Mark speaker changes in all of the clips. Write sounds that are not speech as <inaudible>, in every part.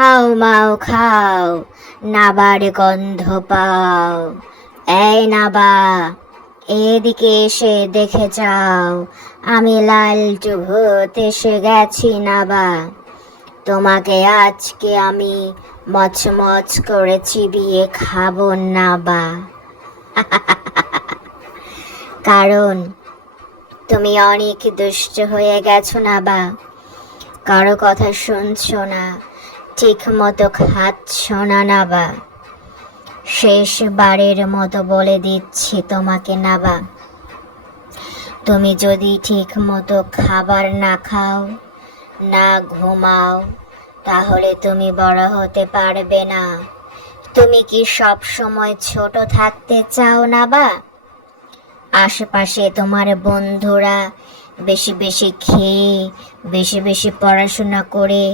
Speaker 1: খাও, মাও খাও, নাবার গন্ধ পাও। এই নাবা, এদিকে এসে দেখে যাও, আমি লাল ভূত এসে গেছি নাবা। তোমাকে আজকে আমি মচমচ করে চিবিয়ে খাব নাবা। <laughs> কারণ, তুমি অনেক দুষ্ট হয়ে গেছো নাবা। কারও কথা শুনছো না। ঠিক মতো খাচ্ছ না নাবা শেষবারের মতো বলে দিচ্ছি তোমাকে, নাবা। তুমি যদি ঠিক মতো খাবার না খাও, না ঘুমাও, তাহলে তুমি বড় হতে পারবে না। তুমি কি সব সময় ছোট থাকতে চাও না বা আশেপাশে তোমার বন্ধুরা বেশি বেশি খেয়ে, বেশি বেশি পড়াশোনা করে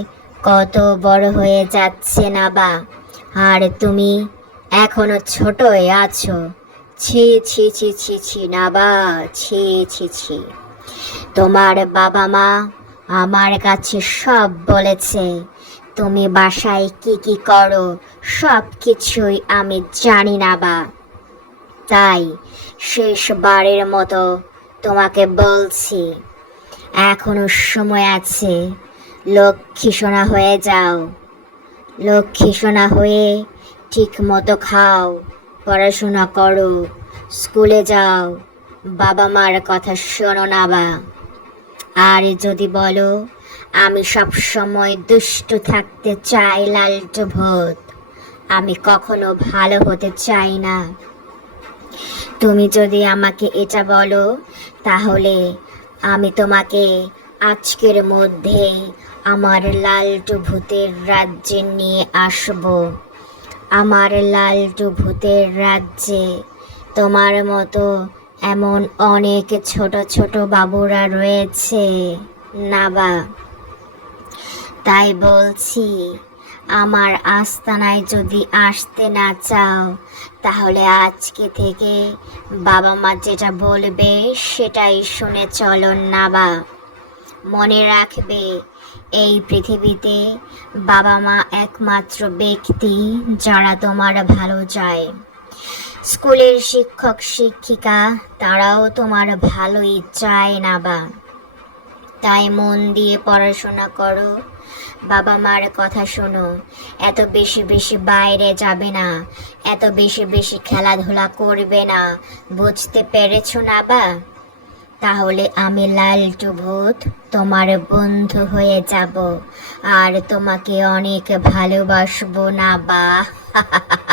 Speaker 1: কত বড় হয়ে যাচ্ছে না বা? আর তুমি এখনও ছোটই আছো। ছি ছি ছি ছি ছি, না বা? ছি ছি ছি। তোমার বাবা মা আমার কাছে সব বলেছে। তুমি বাসায় কি কি করো? সব কিছুই আমি জানি না বা। তাই শেষবারের মতো তোমাকে বলছি, এখনও সময় আছে লক্ষ্মী সোনা হয়ে যাও। লক্ষ্মী সোনা হয়ে ঠিক মতো খাও, পড়াশোনা করো, স্কুলে যাও। বাবা মার কথা শোনো না বা। আর যদি বলো, আমি সব সময় দুষ্ট থাকতে চাই লালটু ভূত, আমি কখনো ভালো হতে চাই না। তুমি যদি আমাকে এটা বলো, তাহলে আমি তোমাকে আজকের মধ্যেই আমার লালটু ভূতের রাজ্যে নিয়ে আসব। আমার লালটু ভূতের রাজ্যে তোমার মতো এমন অনেক ছোট ছোট বাবুরা রয়েছে। নাবা তাই বলছি, আমার আস্তানায় যদি আসতে না চাও, তাহলে আজকে থেকে বাবা মা যেটা বলবে সেটাই শুনে চলো নাবা মনে রাখবে, এই পৃথিবীতে বাবা মা একমাত্র ব্যক্তি যারা তোমার ভালো চায়। স্কুলের শিক্ষক, শিক্ষিকা, তারাও তোমার ভালোই চায় না বা। তাই মন দিয়ে পড়াশোনা করো। বাবা মার কথা শোনো। এত বেশি বেশি বাইরে যাবে না। এত বেশি বেশি খেলাধুলা করবে না। বুঝতে পেরেছ না বা? তাহলে আমি লালটু ভূত তোমার বন্ধু হয়ে যাব। আর তোমাকে অনেক ভালোবাসবো না বা? <laughs>